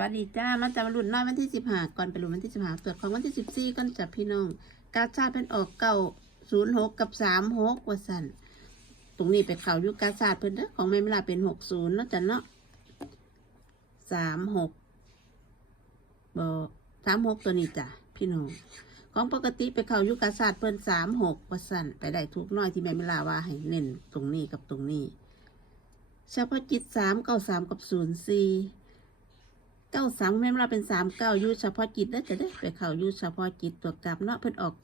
วัสดีจ้า มาจากรุ่นน้อยวันที่สิบห้าก่อนไปรุ่นวันที่สิบห้าตรวจของวันที่สิบสี่ก่อนจับพี่น้อง กาชาดเป็นออกเก่าศูนย์หกกับสามหกว่าสันตรงนี้ไปเข่ายุกาชาดเพิ่นเด้อของแม่เวลาเป็นหกศูนย์นาะจ้ะเนาะสามหกบอสามหกตัวนี้จ้ะพี่น้อง ของปกติไปเข่ายุกาชาดเพิ่นสามหกว่าสันไปได้ทุกน้อยที่แม่เวลาว่าให้เน้นตรงนี้กับตรงนี้เฉพาะจิตสามเก้าสามกับศูนย์สี่ เก้าสามแม่นเราเป็นสามเก้ายูเฉพาะจิตแล้วจะได้ไปเข่ายูเฉพาะจิตตัวกลับเนาะเพิ่นออก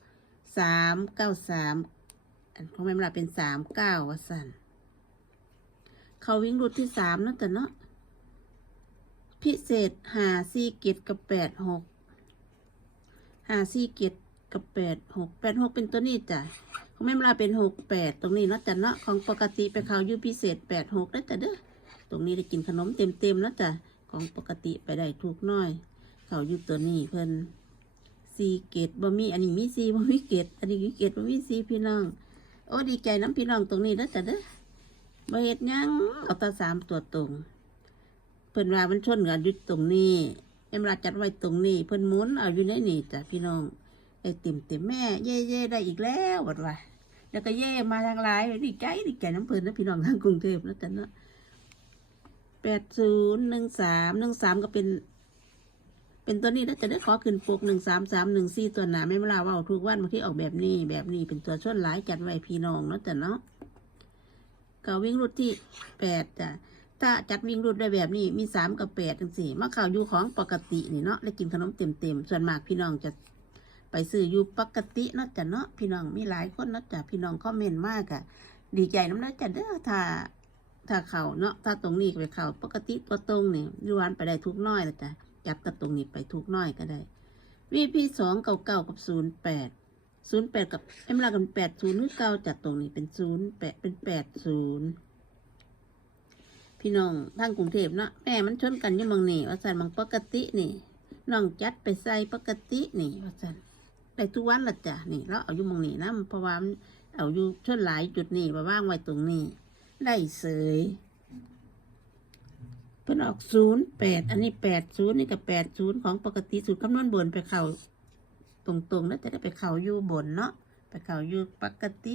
สามเก้าสามอันของแม่นเราเป็นสามเก้าวสันเขาวิ่งรูดที่สามเนาะแต่เนาะพิเศษหาสี่เกตกับแปดหกหาสี่เกตกับแปดหกแปดหกเป็นตัวนี้จ้ะของแม่นเราเป็นหกแปดตรงนี้เนาะจ้ะเนาะของปกติไปเขายูพิเศษแปดหกแล้วจ้ะเด้อตรงนี้ได้กินขนมเต็มเต็มๆแล้วจ้ะ ของปกติไปได้ถูกน้อย เขาอยู่ตัวนี้เพิ่นซีเกตบ่มีอันนี้มีซีบ่มีเกตอันนี้มีเกตบ่มีซีพี่น้อง โอ้ดีใจน้ำพี่น้องตรงนี้แล้วจ้ะเด้อบ่เฮ็ดยังเอาตาสามตัวตรง เพิ่นว่ามันชนกันอยู่ตรงนี้ เอ็มราจัดไว้ตรงนี้ เพิ่นหมุนเอาอยู่ในนี่จ้ะพี่น้องไอ้ติ่มติ่มแม่เย่เย่ได้อีกแล้วบัดว่าแล้วก็เย่มาทางหลายดีใจดีใจน้ำเพิ่นนะพี่น้องทางกรุงเทพนะจ้ะเนาะ แปดศูนย์หนึ่งสามหนึ่งสามก็เป็น เป็นตัวนี้แล้วจะได้ขอขึ้นปกหนึ่งสามสามหนึ่งสี่ตัวหนาไม่เวลาว่าทุกวันบางที่ออกแบบนี้ แบบนี้เป็นตัวชนหลายจัดไว้พี่น้องเนาะแต่เนาะก่าวิ่งรุดที่แปดจ้ะถ้าจัดวิ่งรุดได้แบบนี้มีสามกับแปดจังสี่มาเข่าอยู่ของปกตินี่เนาะได้กินขนมเต็มเต็มส่วนมากพี่น้องจะไปซื้ออยู่ปกติเนาะจ้ะเนาะพี่น้องมีหลายคนเนาะจ้ะพี่น้องคอมเมนต์มากอะดีใจน้ำเนาะจ้ะเด้อถ้า ถ้าเข่าเนาะถ้าตรงนี้ไปเข่าปกติตัวตรงเนี่ยยูวันไปได้ทุกน้อยแล้วจ้ะจับกับตรงนี้ไปทุกน้อยก็ได้วีพีสองเก่าเก่ากับศูนย์แปดศูนย์แปดกับเอ็มลากันแปดศูนย์หรือเก้าจัดตรงนี้เป็นศูนย์แปดเป็นแปดศูนย์พี่น้องทางกรุงเทพเนาะแม่มันชนกันยังมองนี่ว่าสันบางปกตินี่น้องจัดไปใส่ปกตินี่ว่าสันได้ทุกวันละจ้ะนี่แล้วเอาอยู่มองนี่นะเพราะว่าเอาอยู่ชนหลายจุดนี่มาว่างไว้ตรงนี้ ได้เสยเพิ่นออกศูนย์แปดอันนี้แปดศูนย์นี่กับแปดศูนย์ของปกติสูตรคำนวณบนไปเข่าตรงๆแล้วจะได้ไปเข่าอยู่บนเนาะไปเข่าอยู่ปกติ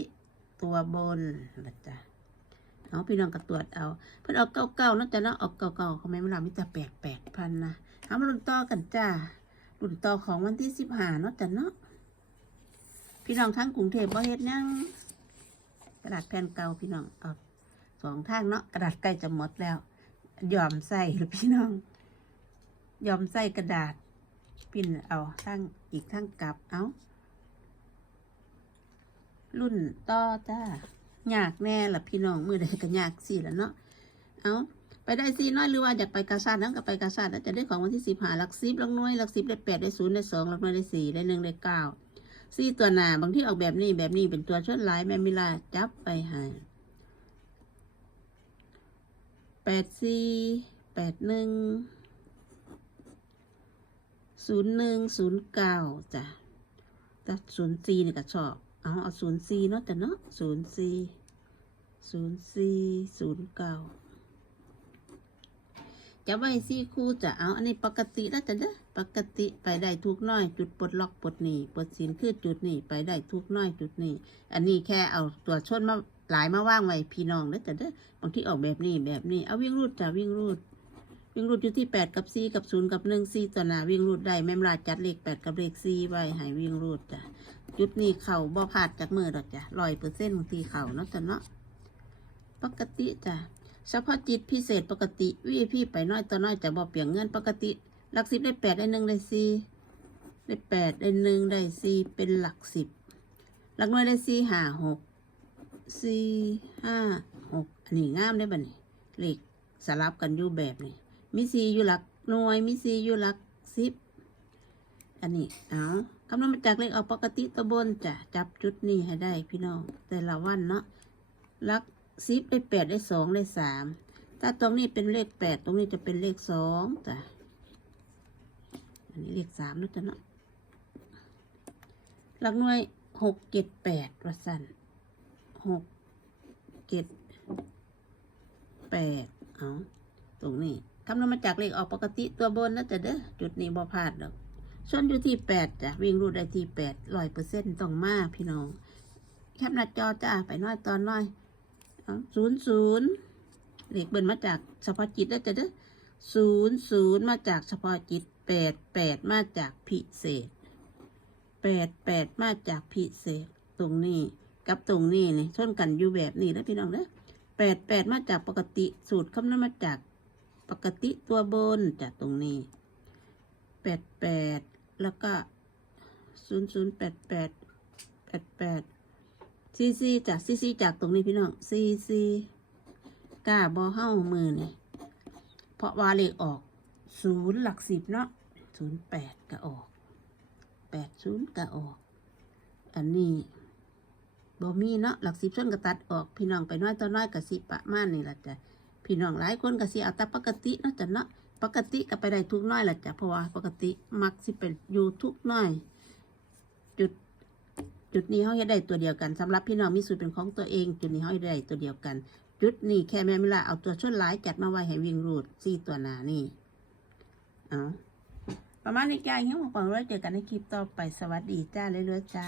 ตัวบนนะจ๊ะเอาพี่น้องก็ตรวจเอา เพิ่นออกเก้าเก้านะจ๊ะเนาะออกเก้าเก้าเขาไม่มาเรามิต่แปดแปดพันนะเอามาลุ้นต่อกันจ้าลุ้นต่อของวันที่สิบห้าเนาะจ๊ะเนาะพี่น้องทั้งกรุงเทพบ่เฮ็ดหยังกระดาษแผ่นเก่าพี่น้องเอา สองทางเนาะกระดาษใกล้จะหมดแล้ว ยอมใส่หรือพี่น้อง ยอมใส่กระดาษ ปิ้นเอาทั้งอีกทั้งกลับเอารุ่นต่อจ้ายากแน่ละพี่น้องมือใดก็ยากสิละเนาะเอาไปได้สี่น้อยหรือว่าอยากไปกาซาดนั่งก็ไปกาซาดแล้วจะได้ของวันที่สิบหาลักสิบลักน้อยลักสิบได้แปดได้ศูนย์ได้สองลักน้อยได้สี่ได้หนึ่งได้เก้าสี่ตัวหนาบางที่ออกแบบนี้แบบนี้เป็นตัวชดหลายแม่มิลาจับไปหา แปดสี่แปดหนึ่งศูนย์หนึ่งศูนย์เก้าจ้ะแต่ศูนย์สี่นี่ก็ชอบ เอาเอาศูนย์สี่เนาะแต่เนาะศูนย์สี่ศูนย์สี่ศูนย์เก้าจะไว้สี่คู่จะเอาอันนี้ปกติแล้วแต่เด้อปกติไปได้ทุกน้อย จุดปลดล็อกปลดหนีปลดสินคือจุดนี้ไปได้ทุกน้อยจุดนี้ อันนี้แค่เอาตัวชนมา หลายมาว่างไว้พี่น้องแล้วแต่เด้อบางที่ออกแบบนี้แบบนี้เอาวิ่งรูดจ้ะวิ่งรูด วิ่งรูดอยู่ที่แปดกับสี่กับศูนย์กับหนึ่งสี่ตัวหนาวิ่งรูดได้แม่มลาจัดเลขแปดกับเลขสี่ไว้ให้วิ่งรูดจ้ะจุดนี้เข่าบ่พลาดจากมือดอกจ้ะร้อยเปอร์เซ็นต์บางทีเข่าเนาะจ้ะเนาะปกติจ้ะเฉพาะจิตพิเศษปกติวิพี่ไปน้อยตัวน้อยจะบ่เปลี่ยนเงินปกติหลักสิบได้แปดได้หนึ่งได้สี่ได้แปดได้หนึ่งได้สี่เป็นหลักสิบหลักน้อยได้สี่ห้าหก สี่ห้าหกอันนี้งามได้บ่นี่เลขสลับกันอยู่แบบนี้มีสี่อยู่หลักหน่วย มีสี่อยู่หลักสิบอันนี้เอาคำนวณมาจากเลขเอาปกติตัวบนจะจับจุดนี้ให้ได้พี่น้อง แต่ละวันเนาะหลักสิบได้แปดได้สองได้สามถ้าตรงนี้เป็นเลขแปดตรงนี้จะเป็นเลขสองจ้ะอันนี้เลขสามแล้วจ้ะเนาะหลักหน่วยหกเจ็ดแปดว่าสั่น หกเจ็ดแปดเอาตรงนี้คำนวณมาจากเลขออกปกติตัวบนนะจ๊ะเด้อจุดนี้บ่พลาดดอกส่วนอยู่ที่แปดจ้ะวิ่งรูดได้ที่แปดร้อยเปอร์เซ็นต์ต้องมาพี่น้องแคปหน้าจอจ้าไปน้อยตอนน้อยศูนย์ศูนย์เลขเบิ้ลมาจากเฉพาะจิตแล้วจ้ะเด้อศูนย์ศูนย์มาจากเฉพาะจิตแปดแปดมาจากพิเศษแปดแปดมาจากพิเศษตรงนี้ กับตรงนี้นี่ชนกันอยู่แบบนี้แล้วพี่น้องเด้อแปดแปดมาจากปกติสูตรคำนวณมาจากปกติตัวบนจากตรงนี้แปดแปดแล้วก็ศูนย์ศูนย์แปดแปดแปดแปดซีซีจากซีซีจากตรงนี้พี่น้องซีซีกล้าบอเข้ามือนี่เพราะว่าเลขออกศูนย์หลักสิบเนาะศูนย์แปดก็ออกแปดศูนย์ก็ออก อันนี้ บ่มีเนาะหลักสิบส่วนก็ตัดออก พี่น้องไปน้อยต่อน้อยกับสิประมาณนี่แหละจ้ะพี่น้องหลายคนก็สิเอาแต่ปกติเนาะจ้ะเนาะปกติก็ไปได้ทุกน้อยแหละจ้ะเพราะว่าปกติมักสิเป็นอยู่ทุกน้อย จุด จุดนี้เขาจะได้ตัวเดียวกันสำหรับพี่น้องมีสูตรเป็นของตัวเอง จุดนี้เขาจะได้ตัวเดียวกัน จุดนี้แค่แม่เวลาเอาตัวชนหลายจัดมาไว้ให้วิ่งรูดซี่ตัวหนานี่เอาประมาณนี้จ้าอย่างนี้มาฟังไว้เจอกันในคลิปต่อไปสวัสดีจ้าเรื่อยๆจ้า